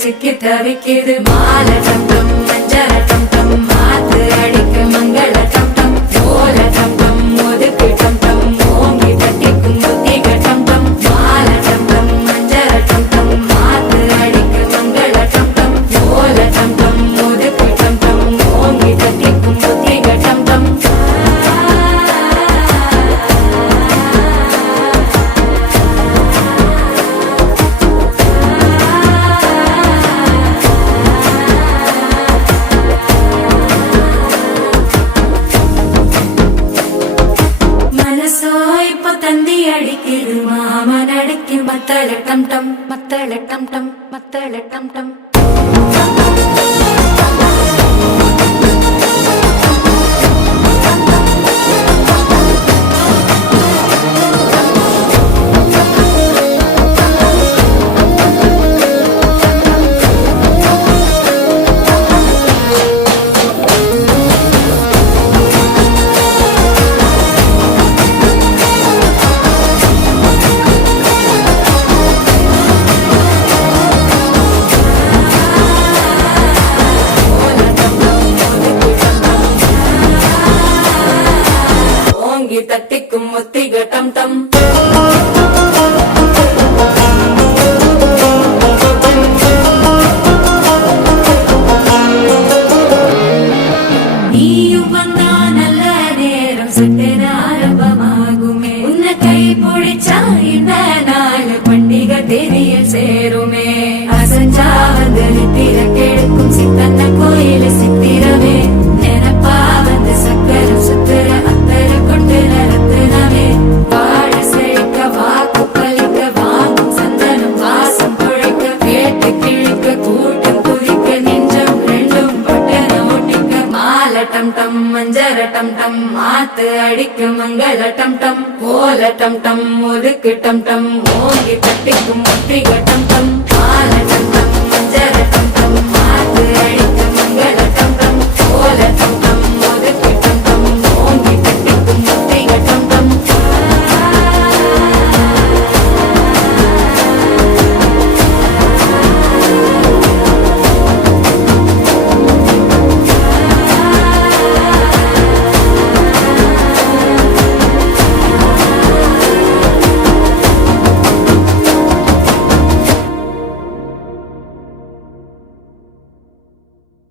சிக்கி தவிக்குது மால டம் டம் மஞ்சள டம் டம் மாத்து அடிக்க மங்கள டம் டம் ஓல டம் டம் ஒதுக்கு டம் டம் ஓங்கி தட்டிக்கும் புத்திக டம் டம் மால டம் டம் மஞ்சள டம் டம் மாத்து அடிக்க மங்கள டம் டம் ஓல டம் டம் ஒதுக்கு டம் டம் ஓங்கி தட்டிக்கும் புத்திக டம் டம் தந்தி அடிக்குது மாமன் அடிக்கு மத்தள டம் டம் மத்தள டம் டம் மத்தள டம் டம் தட்டிக்கும் முத்திக டம் டம் நீயும் வந்தா நல்ல நேரம் சட்டென ஆரம்பமாகுமே உன்னை கை பிடிச்சா இந்த நாள் பண்டிகை தேதியில் சேருமே அசஞ்சா வந்து நித்திர கெடுக்கும் சித்தன்ன கோயில சித்திரமே நினப்பா வந்து சக்கரம் சுத்துற அத்தர கொண்டு நடத்துனவே வாழ செழிக்க வாக்கு பலிக்க வாங்கும் சந்தனம் வாசம் குழைக்க கேட்டு கிழிக்க கூட்டம் குதிக்க நெஞ்சம் ரெண்டும் பட்டன ஒட்டிக்க மால டம் டம் மஞ்சர டம் டம் மாத்து அடிக்க மங்கள டம் டம் கோல டம் டம் ஒதுக்கு டம் டம் ஓங்கி தட்டிக்கும் முத்திக